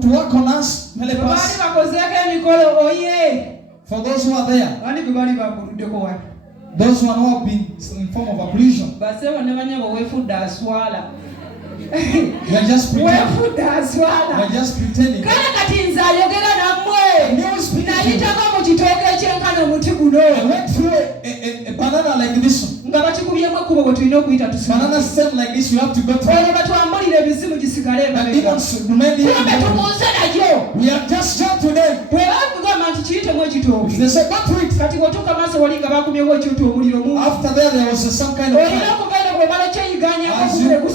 to work on us, help us. For those who are there, those who have been in form of ablution, we are just pretending. We are just pretending. I went through a banana like this one. Banana stem like this, you have to go through. The demons remain here. We are just shown to them. If they say, go through it. After that, there was some kind of fire. As you go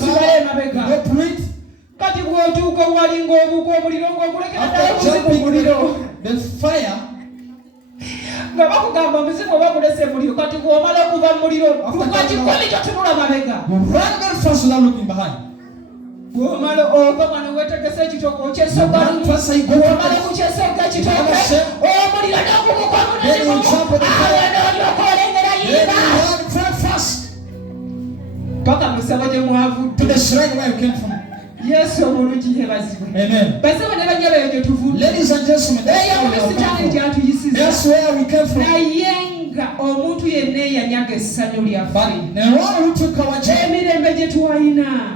through it, after jumping the fire, you run very fast without looking behind. To the shrine where you came from. Yes, amen. Ladies and gentlemen, that's where we came from. But the one who took our joy,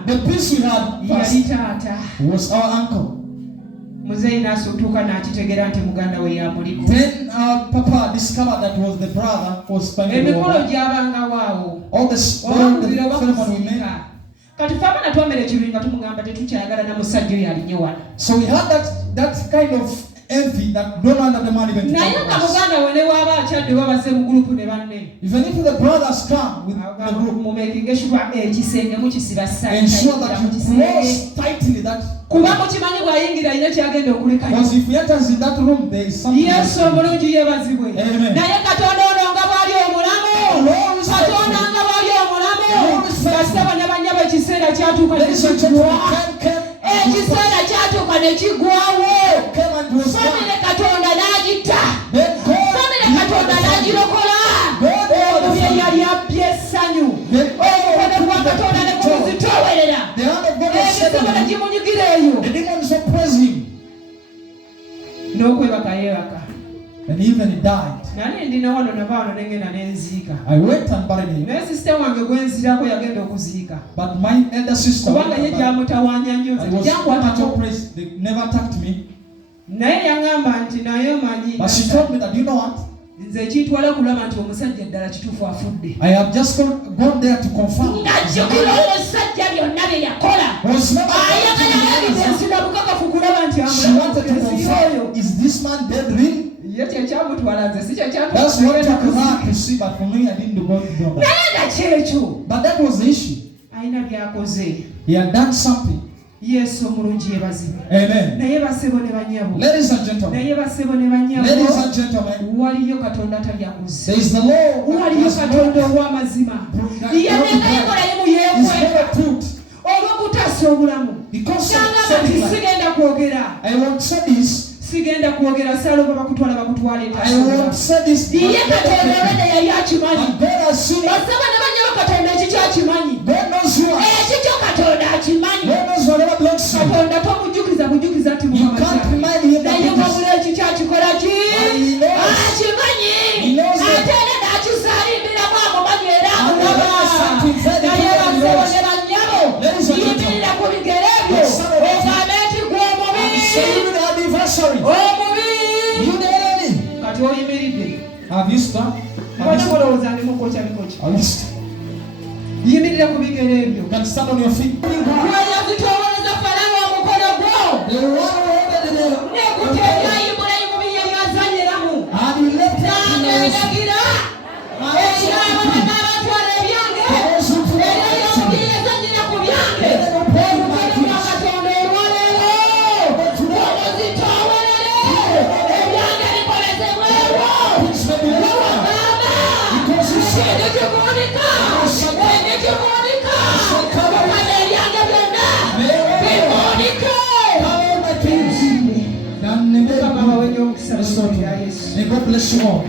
the peace we had first, was our uncle. Then our papa discovered that was the brother who was spending all the ceremony we made. So we had that kind of envy that don't want the money even to come to us. Even if the brothers come with the group, ensure that you close tightly that. Because if we enter in that room, there is something. Yes, amen. The demons oppress him. And even he died. I went and buried him. But my elder sister, I was much oppressed. They never attacked me. But she told me that, you know what? I have just gone there to confirm. She wanted to confirm, is this man dead real? That's what took her to see, but for me, I didn't go to do that. But that was the issue. He had done something. Yes, amen. Ladies and gentlemen, there is the law because I won't say this. I won't say this. God has seen it. God knows you are. God knows whatever belongs to you. You can't remind him that he knows. He knows it. Ladies and gentlemen, anniversary. Have you stopped? You can stand on your feet. The May God bless you all.